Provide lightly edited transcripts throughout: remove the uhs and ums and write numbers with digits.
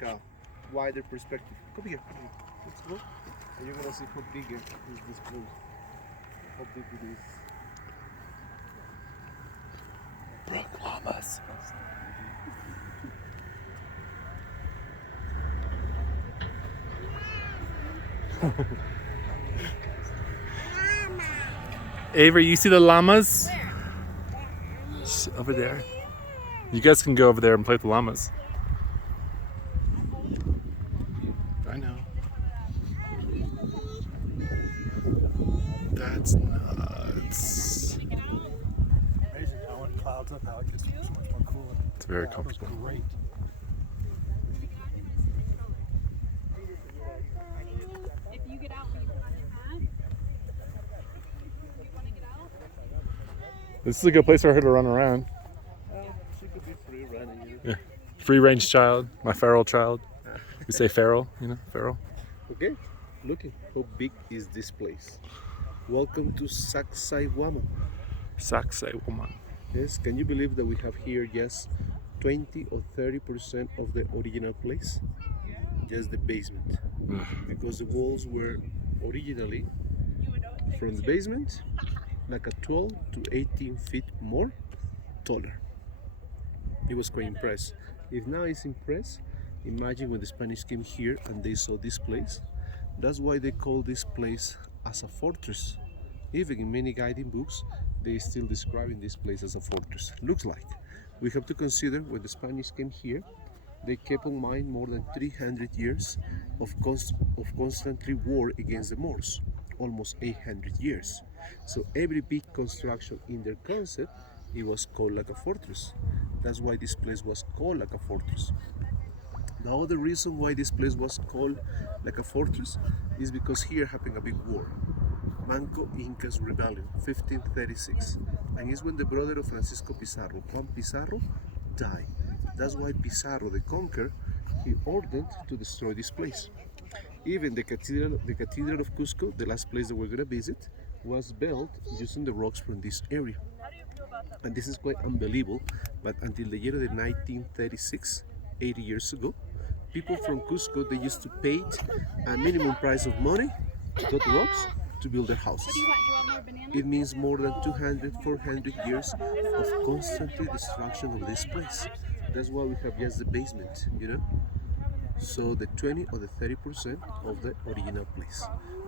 like a wider perspective. Come here. Let's go. And you're gonna see how big is this place. How big it is. Brook llamas. Avery, you see the llamas? Over there. You guys can go over there and play with the llamas. I know. That's nuts. Amazing how it clouds up, how it gets so much more cooler. It's very That was comfortable. great. If you get out, will you put on your hat? You want to get out? This is a good place for her to run around. She could be free running. Yeah. Free range child, my feral child. You say feral, you know, feral. Okay, look at how big is this place. Welcome to Sacsayhuaman. Sacsayhuaman. Yes, can you believe that we have here just 20 or 30% of the original place? Just the basement. Because the walls were originally from the basement like a 12 to 18 feet more taller. It was quite impressed. If now it's impressed, imagine when the Spanish came here and they saw this place. That's why they call this place as a fortress. Even in many guiding books, they still describing this place as a fortress. Looks like. We have to consider when the Spanish came here, they kept in mind more than 300 years of constantly war against the Moors, almost 800 years. So every big construction in their concept, it was called like a fortress. That's why this place was called like a fortress. The other reason why this place was called like a fortress is because here happened a big war. Manco Inca's Rebellion, 1536. And it's when the brother of Francisco Pizarro, Juan Pizarro, died. That's why Pizarro the Conqueror, he ordered to destroy this place. Even the Cathedral of Cusco, the last place that we're going to visit, was built using the rocks from this area. And this is quite unbelievable, but until the year of the 1936, 80 years ago, people from Cusco, they used to pay a minimum price of money to cut rocks to build their houses. You want more bananas? It means more than 200, 400 years of constantly destruction of this place. That's why we have just the basement, you know? So the 20 or the 30% of the original place.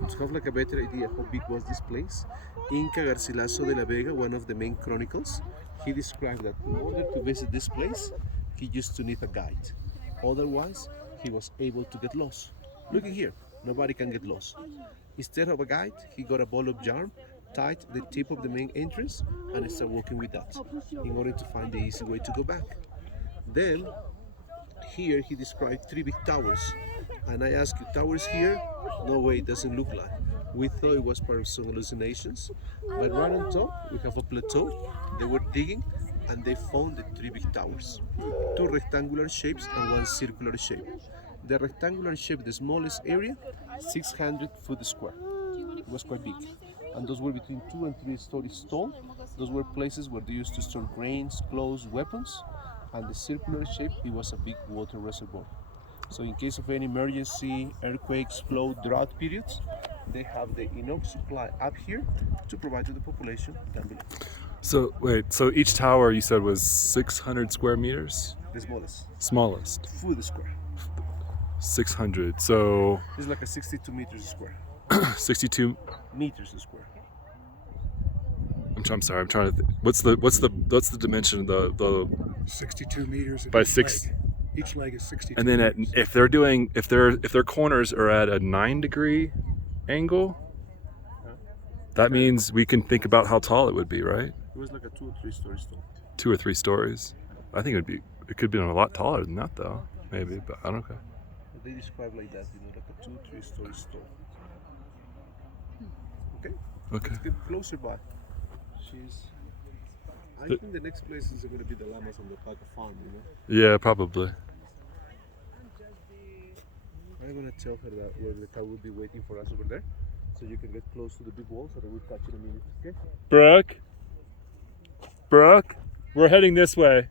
To have like a better idea how big was this place, Inca Garcilaso de la Vega, one of the main chronicles, he described that in order to visit this place, he used to need a guide. Otherwise, he was able to get lost. Look at here, nobody can get lost. Instead of a guide, he got a ball of yarn, tied the tip of the main entrance, and started walking with that in order to find the easy way to go back. Then, here he described 3 big towers. And I asked you, towers here? No way, it doesn't look like. We thought it was part of some hallucinations. But right on top, we have a plateau. They were digging and they found the 3 big towers. 2 rectangular shapes and 1 circular shape. The rectangular shape, the smallest area, 600 foot square. It was quite big. And those were between 2 and 3 stories tall. Those were places where they used to store grains, clothes, weapons. And the circular shape, it was a big water reservoir. So in case of any emergency, earthquakes, flood, drought periods, they have the enough supply up here to provide to the population down below. So wait, so each tower you said was 600 square meters? The smallest, Smallest, foot square. 600. So It's like a 62 meters square. 62. Meters square. I'm sorry. I'm trying to. What's the dimension of the 62 meters by each 6? leg. Each leg is 62 And then meters. if their corners are at a 9-degree angle, that means we can think about how tall it would be, right? It was like a 2 or 3 stories tall. 2 or 3 stories. I think it could be a lot taller than that though. Maybe, but I don't know. But they describe like that, you know, like a 2 or 3 stories tall. Okay, Okay. let's get closer by. I think the next place is going to be the llamas on the Paca farm, you know. Yeah, probably. I'm going to tell her that the car will be waiting for us over there, so you can get close to the big walls, and we'll catch you in a minute, okay? Brooke, we're heading this way.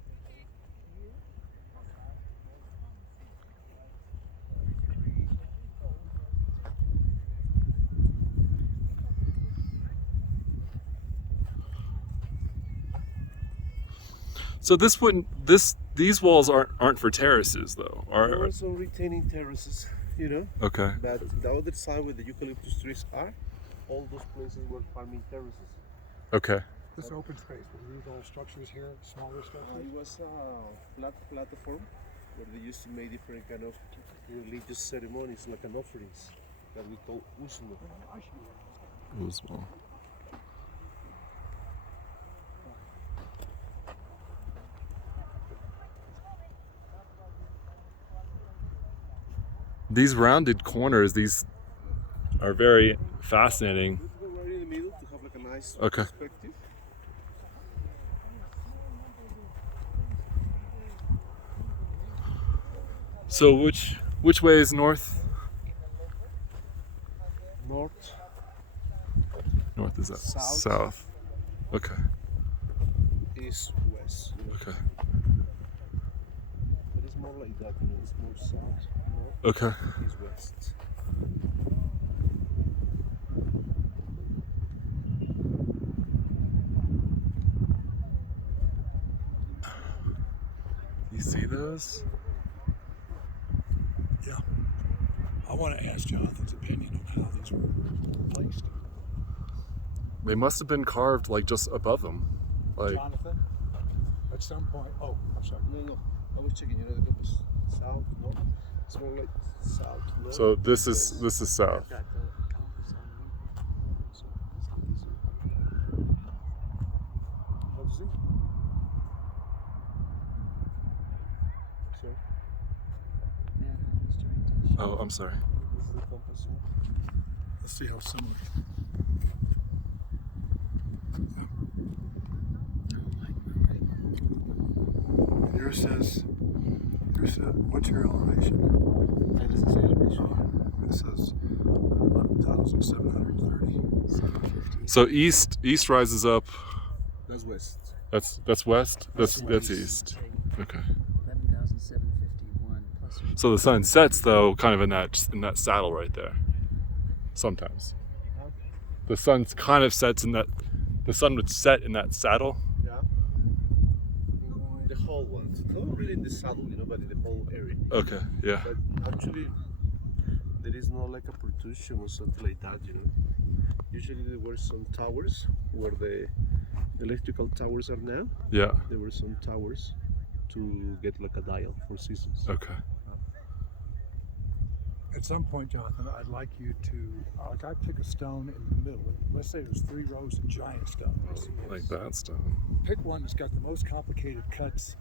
So this wouldn't these walls aren't for terraces though. There Are are some retaining terraces, you know. okay. But the other side where the eucalyptus trees are, all those places were farming terraces. Okay. This open space, were these all structures here, smaller structures? It was a flat platform where they used to make different kind of religious ceremonies, like an offerings that we call usmo. Uzma. These rounded corners, these are very fascinating. Let's go right in the middle to have like a nice Okay. perspective. So which way is north? North, North is that South. south. Okay. east, west. You know? Okay. But it's more like that, you know, it's more south, north, Okay. east, west. You see those? Yeah. I want to ask Jonathan's opinion on how these were placed. They must have been carved like just above them. Like Jonathan, at some point, oh, I'm sorry. No, I was checking, you know, the was south, north. It's more like south, north. so this west. is south. So, what is it? So, Oh, I'm sorry. this is the compass. You know? Let's see how similar. Yours says, what's your elevation? And this is elevation. It says 11,730. 750. So east rises up. That's west. That's west. That's That's east. Okay. 11,751 plus. So the sun sets though, kind of in that saddle right there. Sometimes the sun kind of sets in that. The sun would set in that saddle. Yeah. The whole one. Not really in the saddle, you know, but in the whole area. Okay. Yeah. But actually, there is no like a protrusion or something like that, you know. Usually there were some towers where the electrical towers are now. Yeah. There were some towers to get like a dial for seasons. Okay. At some point, Jonathan, I'd like you to, like, I pick a stone in the middle. Let's say there's 3 rows of giant stones. Like that stone. Pick one that's got the most complicated cuts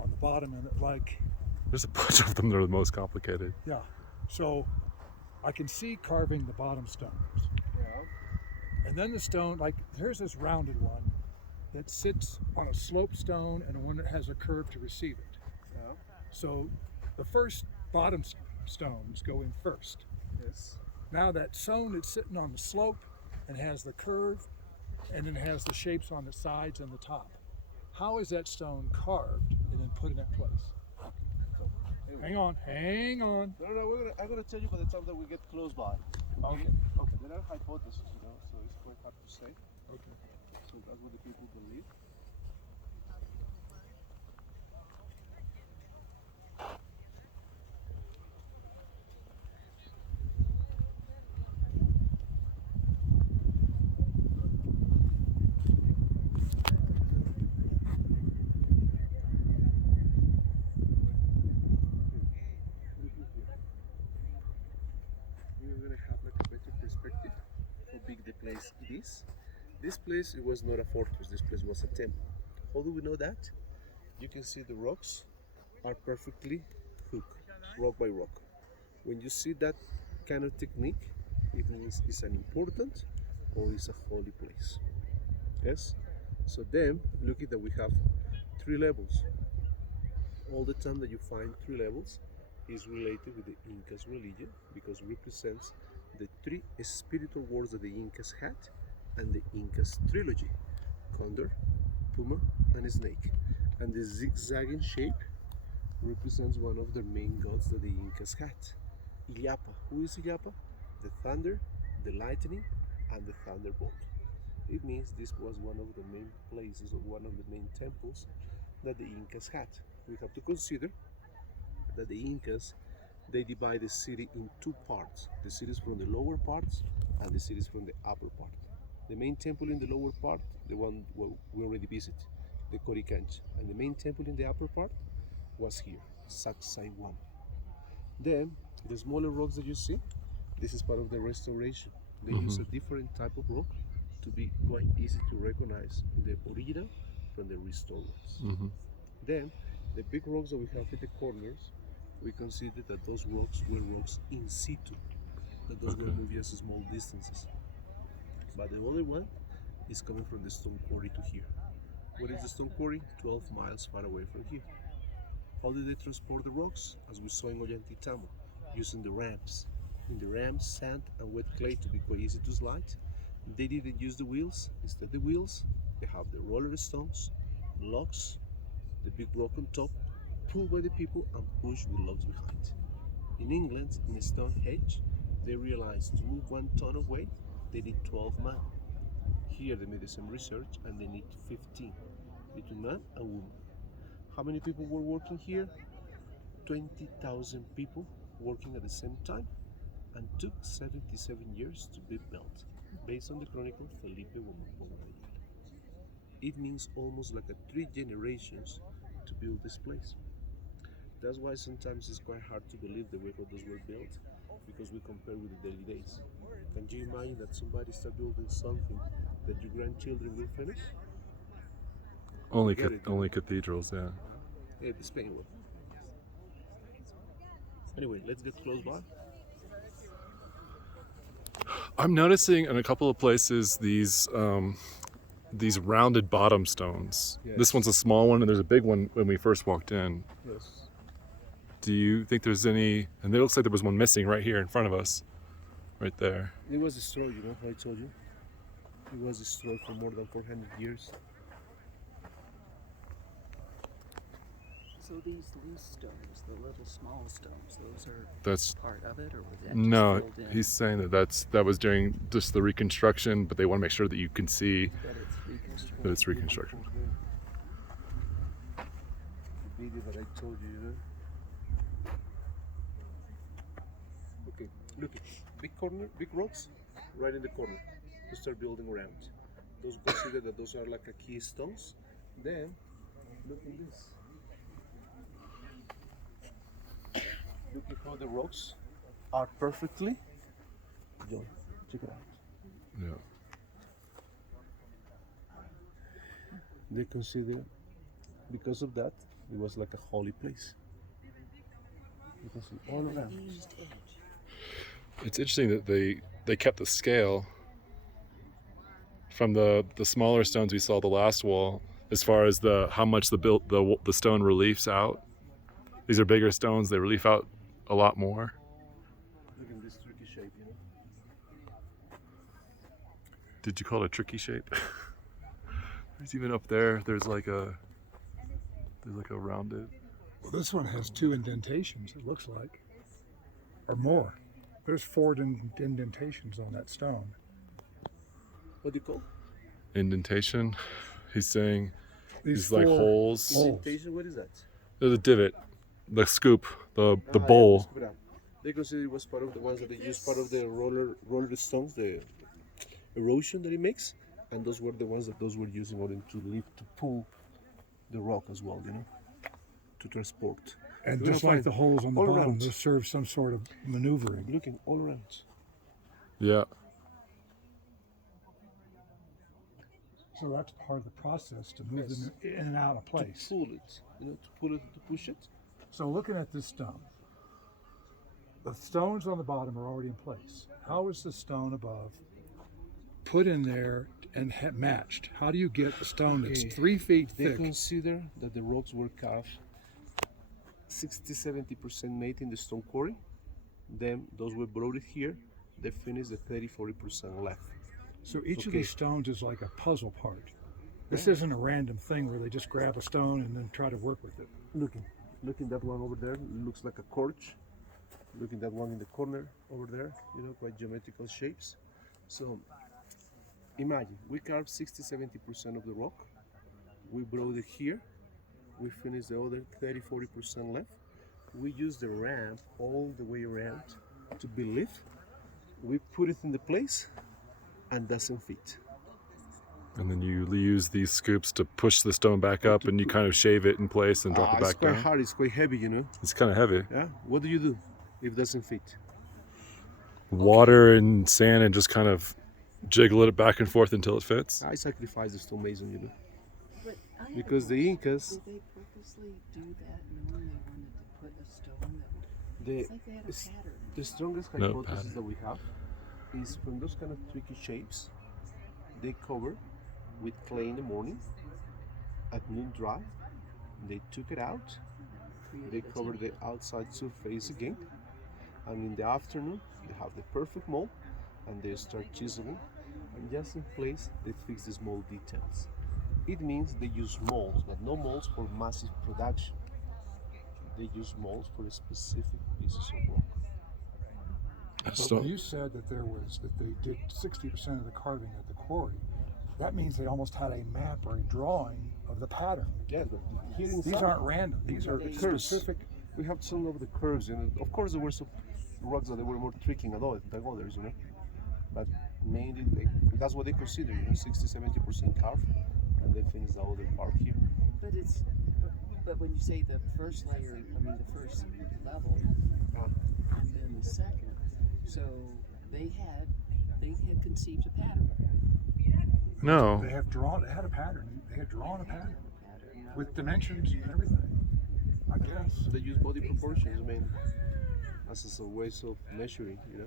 on the bottom, and like, There's a bunch of them that are the most complicated. yeah. So I can see carving the bottom stones. Yeah. And then the stone, like, here's this rounded one that sits on a sloped stone and one that has a curve to receive it. Yeah. So the first bottom stones go in first. Yes. Now that stone that's sitting on the slope and has the curve and then has the shapes on the sides and the top. How is that stone carved and then put in that place? Hang on. No, I'm gonna tell you by the time that we get close by. Okay. Okay. There are hypotheses, you know, so it's quite hard to say. Okay. So that's what the people believe. We're gonna have like a better perspective how big the place it is. This place, it was not a fortress. This place was a temple. How do we know that? You can see the rocks are perfectly hooked, rock by rock. When you see that kind of technique, it means it's an important or it's a holy place. Yes. So then, look at that we have 3 levels. All the time that you find 3 levels is related with the Incas religion because it represents the 3 spiritual words that the Incas had and the Incas trilogy: condor, puma, and snake. And the zigzagging shape represents one of the main gods that the Incas had, Illapa. Who is Illapa? The thunder, the lightning, and the thunderbolt. It means this was one of the main places or one of the main temples that the Incas had. We have to consider that the Incas, they divide the city in two parts. The cities from the lower parts and the cities from the upper part. The main temple in the lower part, the one we already visited, the Coricancha. And the main temple in the upper part was here, Sacsayhuam. Then, the smaller rocks that you see, this is part of the restoration. They use a different type of rock to be quite easy to recognize the original from the restored ones. Then, the big rocks that we have in the corners, we consider that those rocks were rocks in situ, that those were moved just small distances. But the other one is coming from the stone quarry to here. What is the stone quarry? 12 miles far away from here. How did they transport the rocks? As we saw in Ollantaytambo, using the ramps. In the ramps, sand and wet clay to be quite easy to slide. They didn't use the wheels. Instead the wheels, they have the roller stones, logs, the big rock on top, pulled by the people and pushed with logs behind. In England, in Stonehenge, they realized to move 1 ton of weight, they need 12 men. Here they made some research and they need 15, between man and woman. How many people were working here? 20,000 people working at the same time, and took 77 years to be built, based on the chronicle Felipe Huamapola. It means almost like 3 generations to build this place. That's why sometimes it's quite hard to believe the way how those were built, because we compare with the daily days. Can you imagine that somebody start building something that your grandchildren will finish? Only cathedrals, yeah. Yeah, the Spain one. Anyway, let's get close by. I'm noticing in a couple of places these rounded bottom stones. Yes. This one's a small one, and there's a big one when we first walked in. Yes. Do you think there's any? And it looks like there was one missing right here in front of us, right there. It was destroyed, you know how I told you? It was destroyed for more than 400 years. So these stones, the little small stones, those are That's part of it, or was that just no. filled in? He's saying that was during just the reconstruction, but they want to make sure that you can see That it's reconstructed. that it's reconstruction. The video that I told you, you know? Okay, look, big rocks, right in the corner. To start building around. Those consider that those are like a key stones. Then, look at this. Look at how the rocks are perfectly joined. Check it out. Yeah. They consider, because of that, it was like a holy place. You can see all around. Eased edge. It's interesting that they kept the scale from the smaller stones we saw the last wall, as far as how much the stone reliefs out. These are bigger stones; they relief out a lot more. Look at this tricky shape, you know. Did you call it a tricky shape? There's even up there. There's like a rounded. Well, this one has 2 indentations, it looks like, or more. There's 4 indentations on that stone. What do you call? Indentation. He's saying these like 4 holes. Indentation, what is that? There's a divot, the scoop, the Ah, bowl. yeah, scoop. They consider it was part of the ones that they used, part of the roller stones, the erosion that it makes, and those were the ones that those were using in order to lift, to pull the rock as well, you know, to transport. And You're just gonna like the find holes on the all bottom, around. those serve some sort of maneuvering. Looking all around. Yeah. So that's part of the process to move Yes. them in and out of To place. pull it, you know, to pull it, to push it. So looking at this stone, the stones on the bottom are already in place. How is the stone above put in there and matched? How do you get a stone that's Okay. 3 feet They thick? consider that the rocks were carved 60-70% made in the stone quarry. Then those were brought here. They finished the 30-40% left. So each of Okay. these stones is like a puzzle part. This isn't a random thing where they just grab a stone and then try to work with it. Looking that one over there, it looks like a corch. Looking that one in the corner over there, you know, quite geometrical shapes. So imagine we carved 60-70% of the rock. We brought it here. We finished the other 30-40% left. We use the ramp all the way around to believe we put it in the place and doesn't fit. And then you use these scoops to push the stone back up, and you kind of shave it in place and drop it It's back quite down. hard, it's quite heavy, you know. It's kind of heavy. Yeah. What do you do if it doesn't fit? Water and sand, and just kind of jiggle it back and forth until it fits. I sacrifice the stonemason, you know. But I have Because a the question. Incas, Did they purposely do that knowing they wanted to put a stone that would... the It's like they had a it's- pattern. the strongest No hypothesis pattern. that we have is from those kind of tricky shapes, they cover with clay in the morning, at noon dry, they took it out, they Created a cover the template. outside surface again, and in the afternoon they have the perfect mold and they start chiseling, and just in place they fix the small details. It means they use molds, but no molds for massive production. They use molds for specific pieces of rock. So you said that they did 60% of the carving at the quarry. That means they almost had a map or a drawing of the pattern. Yeah, but here inside, These aren't random. These are the curves. specific. We have some of the curves, and of course there were some rocks that they were more tricky than others, you know. But mainly that's what they consider, you know, 60-70% carved, and they finish the other part here. But when you say the first layer, I mean the first level, and then the second, so they had conceived a pattern. No. They had a pattern. They had drawn a pattern Pattern. with dimensions and everything. I guess. They use body proportions, I mean, as a way of measuring, you know.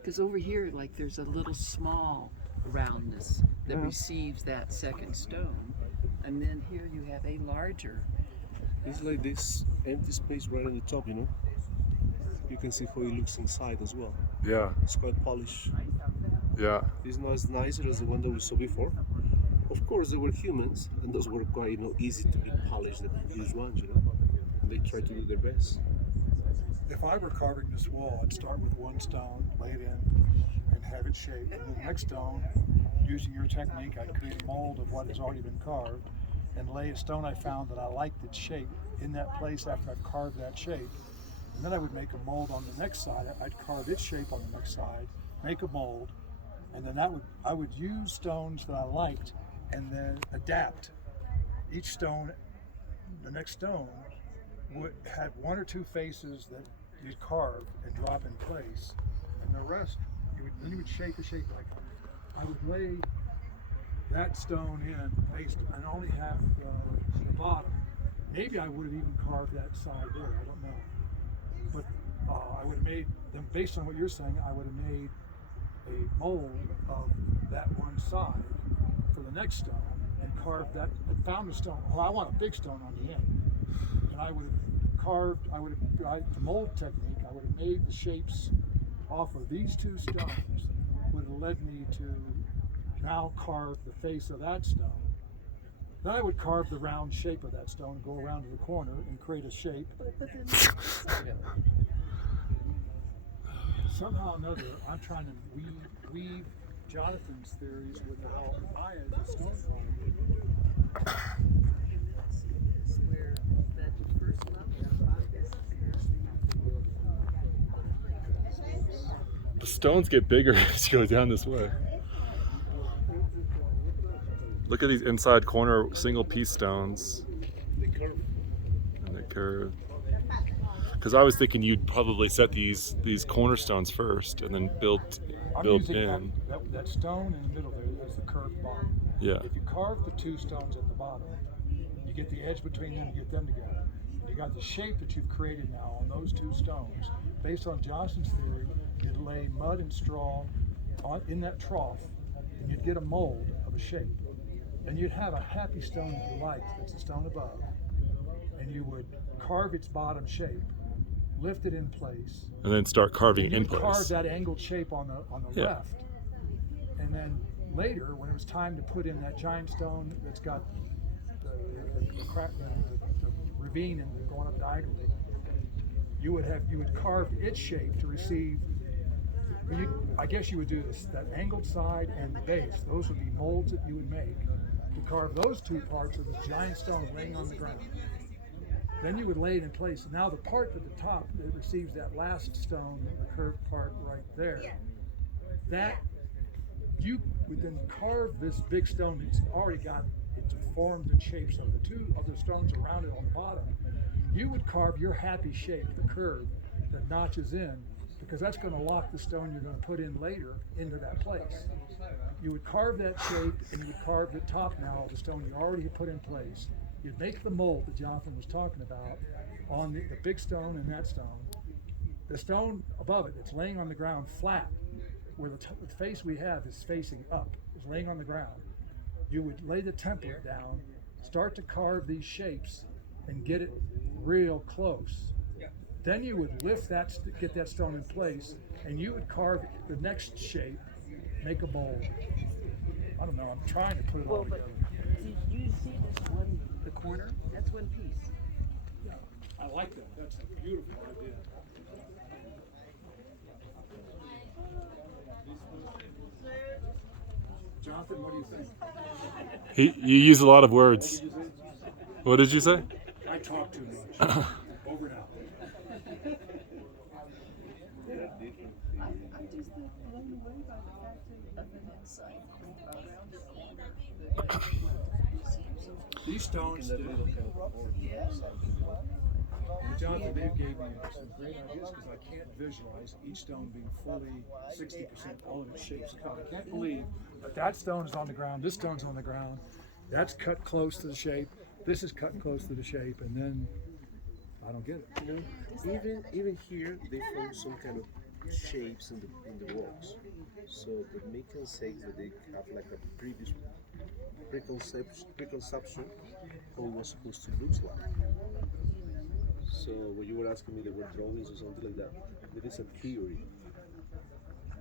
Because over here, like there's a little small roundness that Yeah. receives that second stone, and then here you have a larger. It's like this empty space right on the top, you know. You can see how it looks inside as well. Yeah. It's quite polished. Yeah. It's not as nicer as the one that we saw before. Of course, they were humans, and those were quite, easy to be polished. These ones, you know, they try to do their best. If I were carving this wall, I'd start with one stone, lay it in, and have it shaped. And then the next stone, using your technique, I'd create a mold of what has already been carved, and lay a stone I found that I liked its shape in that place after I've carved that shape. And then I would make a mold on the next side. I'd carve its shape on the next side, make a mold, and then I would use stones that I liked, and then adapt each stone. The next stone would have one or two faces that you'd carve and drop in place, and the rest you would shape a shape. Like I would lay that stone in based and only have the bottom. Maybe I would have even carved that side there. I don't know, but I would have made them based on what you're saying. I would have made a mold of that one side for the next stone and carved that. And found a stone. Oh, I want a big stone on the end, and I would have carved. The mold technique. I would have made the shapes off of these two stones. Would have led me to now carve the face of that stone. Then I would carve the round shape of that stone and go around to the corner and create a shape. But then Somehow or another, I'm trying to weave Jonathan's theories with how I, as a stone carver, where that first level The stones get bigger as you go down this way. Look at these inside corner single piece stones. They curve. And they curve. Because I was thinking you'd probably set these cornerstones first and then build I'm build using in. that stone in the middle there as the curved bottom. Yeah. If you carve the two stones at the bottom, you get the edge between them, you get them together. You got the shape that you've created now on those two stones. Based on Johnson's theory, you'd lay mud and straw in that trough, and you'd get a mold of a shape. And you'd have a happy stone that you liked, that's the stone above, and you would carve its bottom shape, lift it in place, And then start carving and in you'd carve place. that angled shape on the Yeah. left. And then later, when it was time to put in that giant stone that's got the crack, the ravine and going up diagonally, you would carve its shape to receive. I guess you would do this, that angled side and the base. Those would be molds that you would make You carve those two parts of this giant stone laying on the ground. Then you would lay it in place. Now the part at the top that receives that last stone, the curved part right there, that you would then carve this big stone that's already got its forms and shapes of the two other stones around it on the bottom. You would carve your happy shape, the curve that notches in, because that's going to lock the stone you're going to put in later into that place. You would carve that shape, and you would carve the top now of the stone you already put in place. You'd make the mold that Jonathan was talking about on the big stone and that stone. The stone above it that's laying on the ground flat, where the face we have is facing up, is laying on the ground. You would lay the template down, start to carve these shapes, and get it real close. Then you would lift that, get that stone in place, and you would carve the next shape, make a mold. I don't know, I'm trying to put it all together. Did you see this one, the corner? That's one piece. Yeah, I like that. That's a beautiful idea. Jonathan, what do you think? You use a lot of words. What did you say? I talk too much. Over and out. I'm just blown away by the fact of the inside around it. These stones, Jonathan, Dave gave me some great ideas because I can't visualize each stone being fully 60% all in its shapes cut. I can't believe that stone is on the ground, this stone's on the ground, that's cut close to the shape, this is cut close to the shape, and then I don't get it. You know, even here they found some kind of shapes in the rocks, so that make us say that they have like a previous preconception how it was supposed to look like. So when you were asking me the word drawings or something like that, there is a theory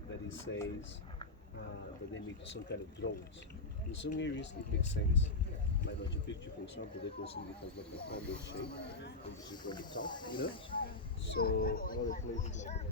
that it says that they make some kind of drawings. In some areas it makes sense. Like Machu Picchu, for example, they consider it as like a handle shape, and you see from the top, you know? So other places like